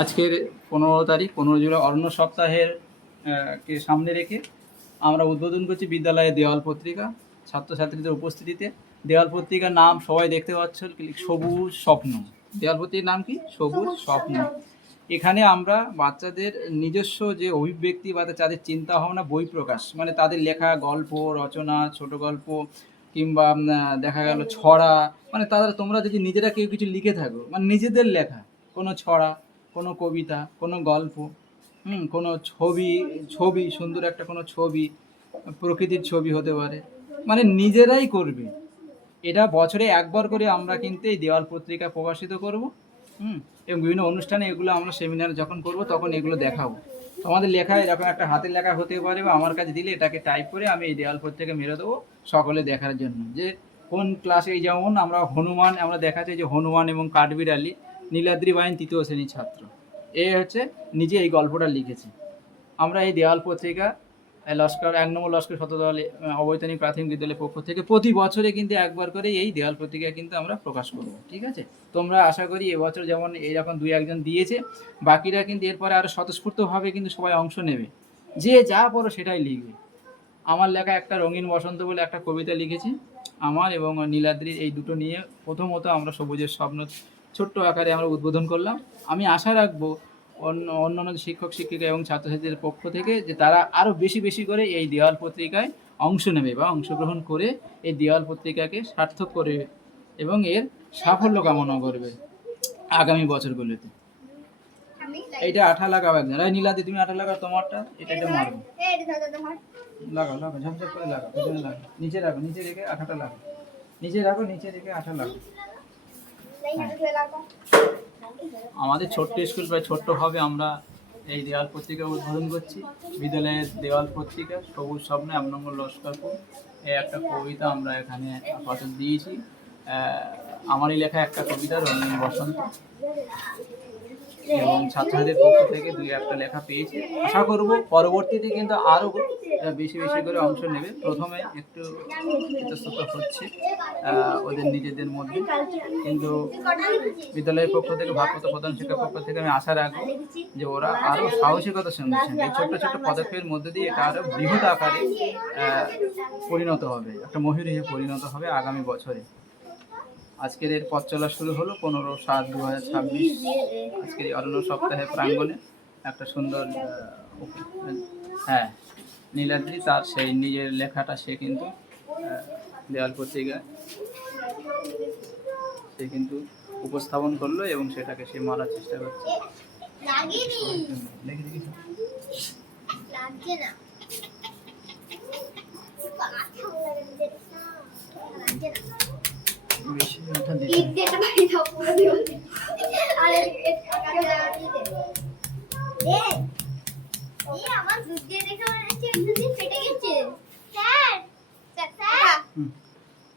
আজকের 15 তারিখ 15 জুলাই অরণ্য সপ্তাহের কে সামনে রেখে আমরা উদ্বোধন করছি বিদ্যালয়ের দেওয়াল পত্রিকা ছাত্রছাত্রীদের উপস্থিতিতে। দেওয়াল পত্রিকার নাম সবাই দেখতে পাচ্ছ, সবুজ স্বপ্ন। দেওয়াল পত্রিকার নাম কি? সবুজ স্বপ্ন। এখানে আমরা বাচ্চাদের নিজস্ব যে অভিব্যক্তি বা তাদের চিন্তা ভাবনা বই প্রকাশ, মানে তাদের লেখা গল্প রচনা, ছোট গল্প কিংবা দেখা গেল ছড়া, মানে তোমরা যদি নিজেরা কেউ কিছু লিখে থাকো, মানে নিজেদের লেখা কোনো ছড়া, কোনো কবিতা, কোনো গল্প, কোনো ছবি সুন্দর একটা কোনো ছবি, প্রকৃতির ছবি হতে পারে, মানে নিজেরাই করবে। এটা বছরে একবার করে আমরা কিন্তু এই দেওয়াল পত্রিকা প্রকাশিত করব। এবং বিভিন্ন অনুষ্ঠানে এগুলো আমরা সেমিনার যখন করব তখন এগুলো দেখাবো। তোমাদের লেখা এরকম একটা হাতের লেখা হতে পারে, বা আমার কাছে দিলে এটাকে টাইপ করে আমি এই দেওয়াল পত্রিকা মেরে দেবো সকলে দেখার জন্য, যে কোন ক্লাসে। এই যেমন আমরা হনুমান, আমরা দেখাচ্ছি যে হনুমান এবং কাঠবিড়ালি, নীলাদ্রি বাইন 3য় শ্রেণীর ছাত্র, এ হচ্ছে নিজে এই গল্পটা লিখেছে। আমরা এই দেওয়াল পত্রিকা লস্কর 1 নম্বর লস্কর শতদল অবৈতনিক প্রাথমিক বিদ্যালয়ের পক্ষ থেকে প্রতি বছরে কিন্তু একবার করে এই দেওয়াল পত্রিকা কিন্তু আমরা প্রকাশ করব। ঠিক আছে? তোমরা আশা করি এবছর যেমন এইরকম 2-1 জন দিয়েছে, বাকিরা কিন্তু এরপরে আরও স্বতঃস্ফূর্তভাবে কিন্তু সবাই অংশ নেবে, যে যা পড়ো সেটাই লিখবে। আমার লেখা একটা রঙিন বসন্ত বলে একটা কবিতা লিখেছি, আমার এবং নীলাদ্রির, এই দুটো নিয়ে প্রথমত আমরা সবুজের স্বপ্ন ছোট্ট আকারে আমরা উদ্বোধন করলাম। আমি আশা রাখবো অন্যান্য শিক্ষক শিক্ষিকা এবং ছাত্রছাত্রীদের পক্ষ থেকে যে তারা আরও বেশি বেশি করে এই দেওয়াল পত্রিকায় অংশ নেবে বা অংশগ্রহণ করে এই দেওয়াল পত্রিকাকে সার্থক করে এবং এর সাফল্য কামনা করবে আগামী বছরগুলোতে। এইটা আঠা লাগাও একজন। এই নীলাদি, তুমি আঠা লাগাও তোমারটা, এটা মারবো। লাগাও লাগাও, ঝপঝপ করে লাগাও, পেছনে লাগাও, নিচে রাখো, নিচে রেখে আঠাটা লাগাও, নিচে রাখো, নিচে রেখে আঠা লাগাও। আমাদের ছোট্ট স্কুল প্রায় ছোট্ট হবে, আমরা এই দেওয়াল পত্রিকা উদ্বোধন করছি। বিদ্যালয়ের দেওয়াল পত্রিকা সবুজ স্বপ্নে 1 নম্বর লস্করপুর, এই একটা কবিতা আমরা এখানে আপাতত দিয়েছি। আমারই লেখা একটা কবিতা রঙিন বসন্ত, এবং ছাত্রছাত্রীদের পক্ষ থেকে 2-1টা লেখা পেয়েছে। আশা করব পরবর্তীতে কিন্তু আরও বেশি বেশি করে অংশ নেবে। প্রথমে একটু ইতস্তত হচ্ছে ওদের নিজেদের মধ্যে, কিন্তু বিদ্যালয়ের পক্ষ থেকে ভারপ্রাপ্ত প্রধান শিক্ষক পক্ষ থেকে আমি আশা রাখবো যে ওরা আরও সাহসিকতার সঙ্গে এই ছোট্ট ছোট্ট পদক্ষেপের মধ্যে দিয়ে এটা আরও বৃহৎ আকারে পরিণত হবে, একটা ময়ূর হিসেবে পরিণত হবে আগামী বছরে। আজকের এর পথ চলা শুরু হলো 15/7/2026। আজকের এই অরণ্য সপ্তাহের প্রাঙ্গণে একটা সুন্দর নীলাদ্রি তার সেই নিজের লেখাটা সে কিন্তু দেওয়াল পত্রিকায় সে কিন্তু উপস্থাপন করলো এবং সেটাকে সে মারার চেষ্টা করছে।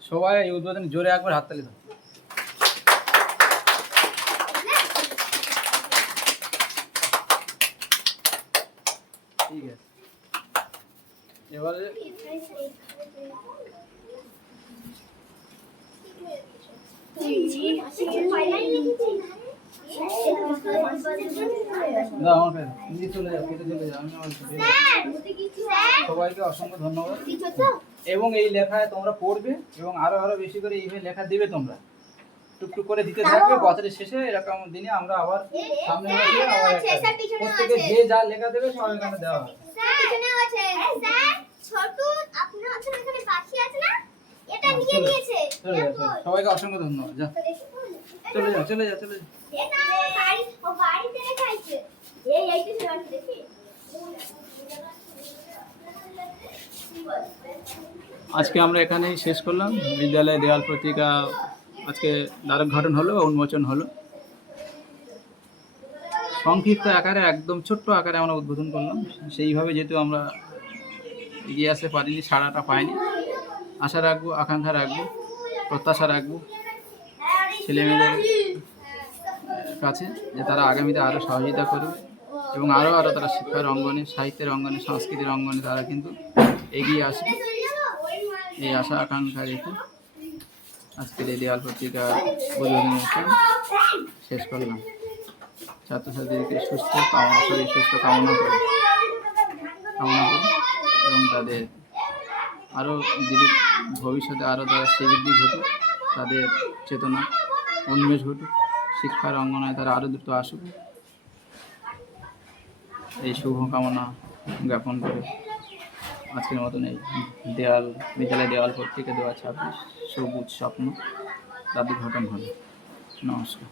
সবাই এই উদ্বোধনে জোরে একবার হাততালি দাও। ঠিক আছে, এবারে সবাইকে অসংখ্য ধন্যবাদ। এবং এই লেখায় তোমরা পড়বে এবং আরো বেশি করে এইভাবে লেখা দিবে, তোমরা টুকটুক করে দিতে থাকবে। বছরের শেষে এরকম দিনে আমরা আবার সামনে প্রত্যেকে যে যা লেখা দেবে সবাই এখানে দেওয়া হবে। সবাইকে অসংখ্য ধন্যবাদ। যা চলে যাও, চলে যাও, চলে যাও। আজকে আমরা এখানেই শেষ করলাম। বিদ্যালয়ে দেওয়াল পত্রিকা আজকে দ্বারোদ্ঘাটন হলো, উন্মোচন হলো। সংক্ষিপ্ত আকারে, একদম ছোট্ট আকারে আমরা উদ্বোধন করলাম। সেইভাবে যেহেতু আমরা এগিয়ে আসতে পারিনি, সাড়াটা পাইনি, আশা রাখবো, আকাঙ্ক্ষা রাখবো, প্রত্যাশা রাখবো ছেলেমেয়েদের কাছে যে তারা আগামীতে আরও সহযোগিতা করবে এবং আরও তারা শিক্ষার অঙ্গনে, সাহিত্যের অঙ্গনে, সংস্কৃতির অঙ্গনে তারা কিন্তু এগিয়ে আসবে। এই আশা আকাঙ্ক্ষা রেখে আজকের এই দেওয়াল পত্রিকা উদ্বোধন শেষ করলাম। ছাত্রছাত্রীদেরকে শরীর সুস্থ কামনা করি এবং তাদের আরও যদি ভবিষ্যতে আরও তারা শ্রীবৃদ্ধি ঘটুক, তাদের চেতনা উন্মেষ ঘটুক, শিক্ষার অঙ্গনায় তারা আরও দ্রুত আসুক, এই শুভ কামনা জ্ঞাপন করে আজকের মতন এই বিদ্যালয় দেওয়াল পত্রিকা 2026 সবুজ স্বপ্ন তাদের ঘটন হলো। নমস্কার।